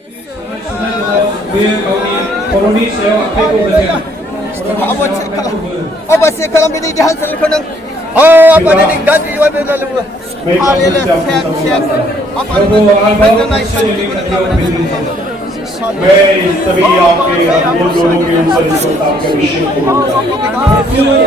Apa sih kalau bini jahat sekarang? Oh, apa dari ganti dua lalu? Haleluya, siap. Apa itu? मैं सभी आपके दोनों के ऊपर इस वक्त आपका अभिषेक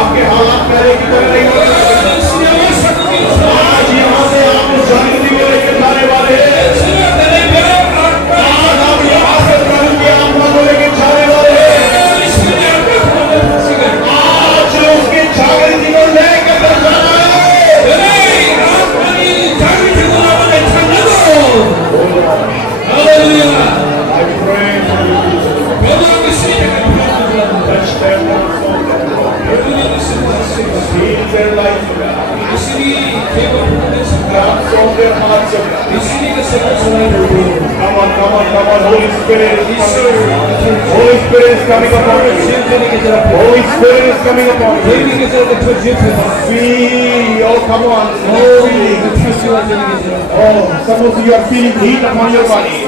आपके हालात पहले की तरह नहीं होंगे। their lives, O God. 예수님이 되고 Transform their hearts, O God. 예수님의 생활을 Come on, come on, come on. Holy Spirit is coming. Holy Spirit is coming upon you. Holy Spirit is coming upon you. Feel, oh come on. Feeling. Oh, some of you are feeling heat upon your body.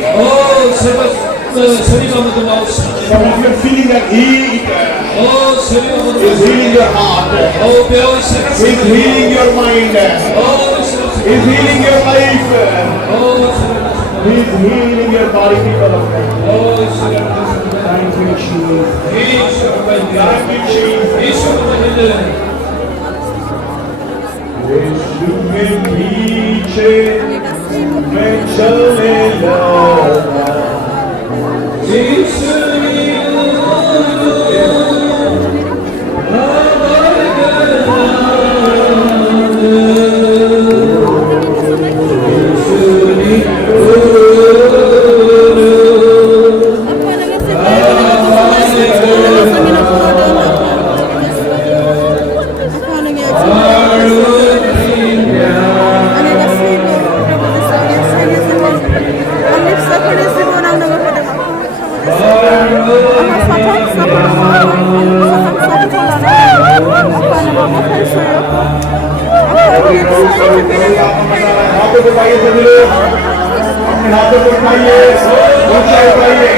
Some of you are feeling that heat. It's healing your heart. It's healing your mind. It's healing your life. It's healing your body, people of God. Thank you, Jesus. Thank you, Jesus. यीशु में पीछे मैं चलने लगा हाथों को उठाइए सभी लोग अपने हाथों को उठाइए ऊंचा उठाइए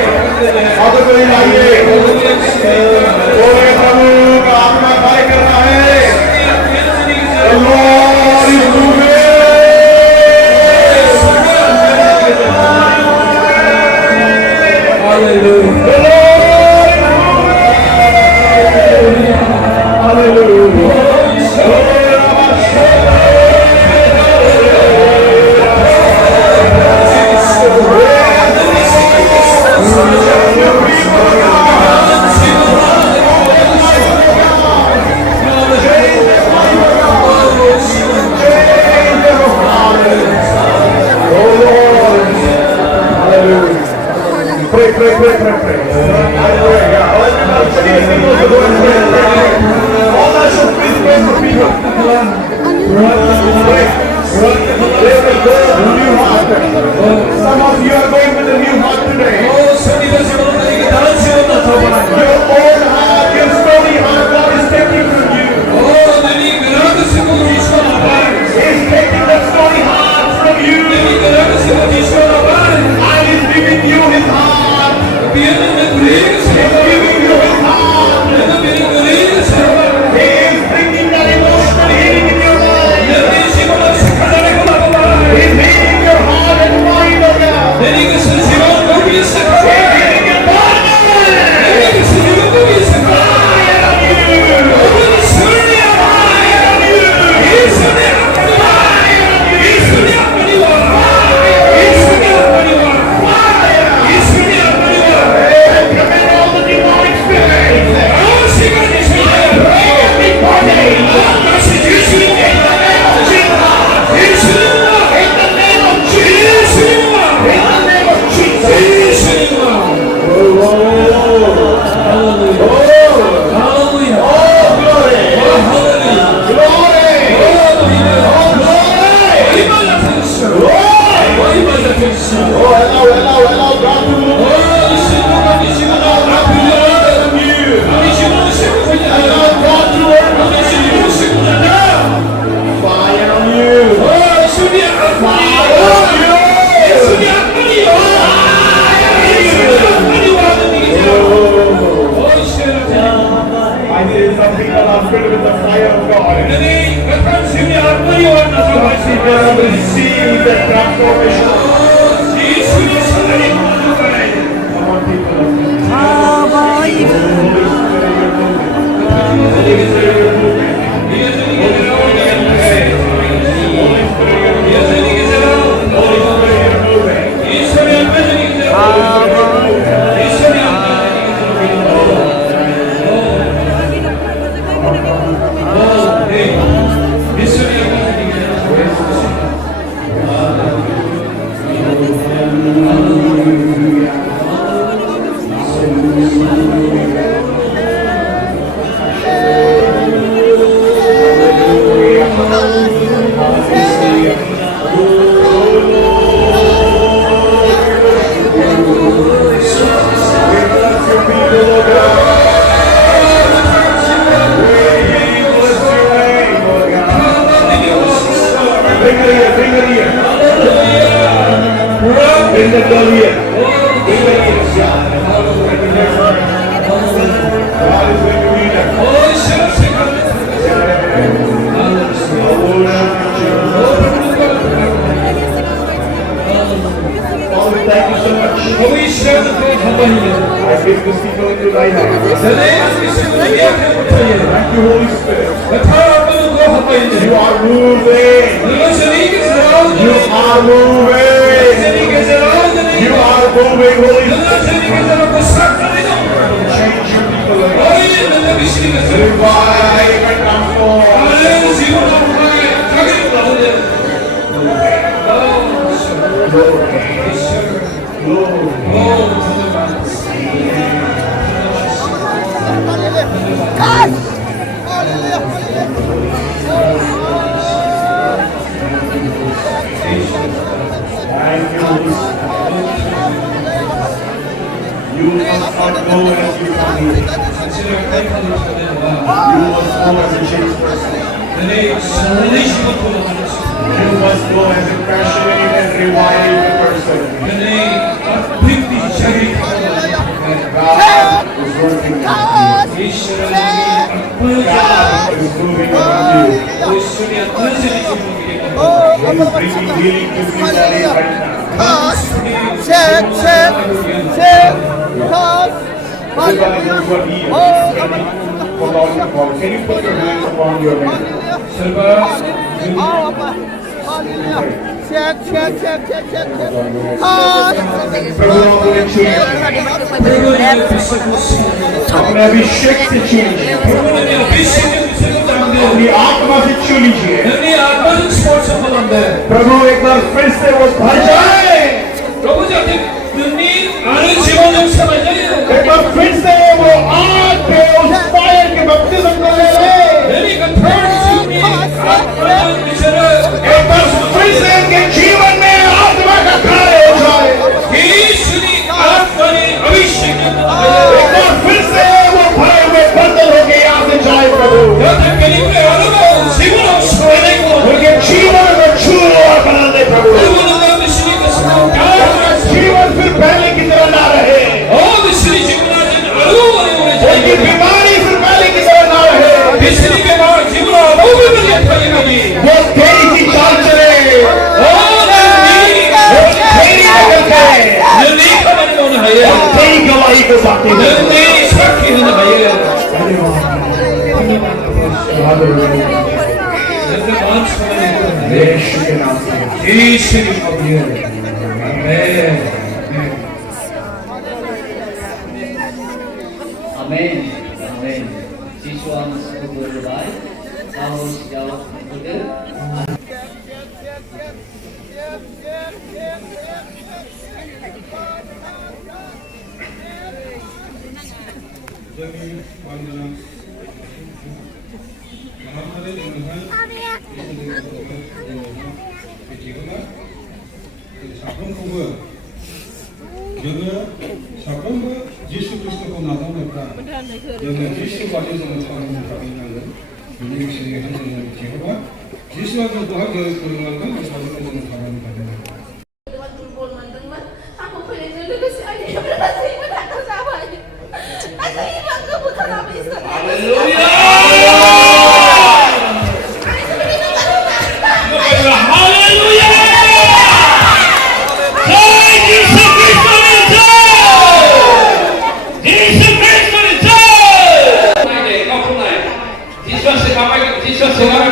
हाथों को हिलाइए प्रभु का आत्मा कार्य कर रहा है The Lord is moving. Pray, pray, pray, pray, pray. I pray, yeah. All that should please pray for people. Pray. They will go with a new heart. Some of you are going with a new heart today. Your old heart, your stony heart, God is taking from you. He's taking that stony heart from you. And He's giving you His heart. He's giving you His heart. He is bringing that emotional healing in your life. He's healing your heart and mind, oh God. He's healing your body. Fire on you. Fire on you. Command all the demonic spirits. I need some people are filled with the fire of God. Receive the transformation. Come on, people. 한번이면 I give this people into thy hands. 내 말씀을 이야기부터 Thank you, Holy Spirit. 타락하는 거 You 한번이면 are moving. 너가 주님께서 You are moving. 주님께서 You are moving, Holy Spirit. 너가 주님께서 그 사건이다 Change your people. 너희 너가 미시겠어 Revive and transform. 하나님의 지구로 가게 가는데 Thank you, Holy Spirit. You must not go as you come here. You must go as a changed person. You must go as a passionate and revived person. God is working with you. God is moving around you. He is bringing healing to everybody right now. Everybody knows what he is. For Lord and God. Can you put your hands upon your head? प्रभु आपको एक अपने अभिषेक से छू लीजिए अपनी आत्मा से छू लीजिए प्रभु एक बार फिर से वो भर जाए एक बार फिर से वो आग पे उस फायर के बपतिस्म को ले ले एक बार फिर से उनके जीवन में आत्मा का कार्य हो जाए एक बार फिर से वो भरे हुए बंधन हो के यहाँ से जाए प्रभु उनके जीवन को छू और बना दे प्रभु जीवन फिर पहले की तरह ना रहे उनकी बीमारी फिर पहले की तरह ना रहे वो तेरी सी चाल चले तेरी नकल करे तेरी गवाही को बातें यीशु के नाम से Amen. Amen. Siswa masuk berdoa. Harus jawab kita. साफ्रोमबो जिसु ख्रिस्टखौ नाजावनोब्ला जोङो जिसु बादि जोङो खामानि खालामनांगोन बिनि गेजेरजों जोङो मिथियोबा जिसुआ जोंखौहाय फोरोंलांगोन बेबायदिनो जोङो खामानि खालामनांगोन Jesus se va a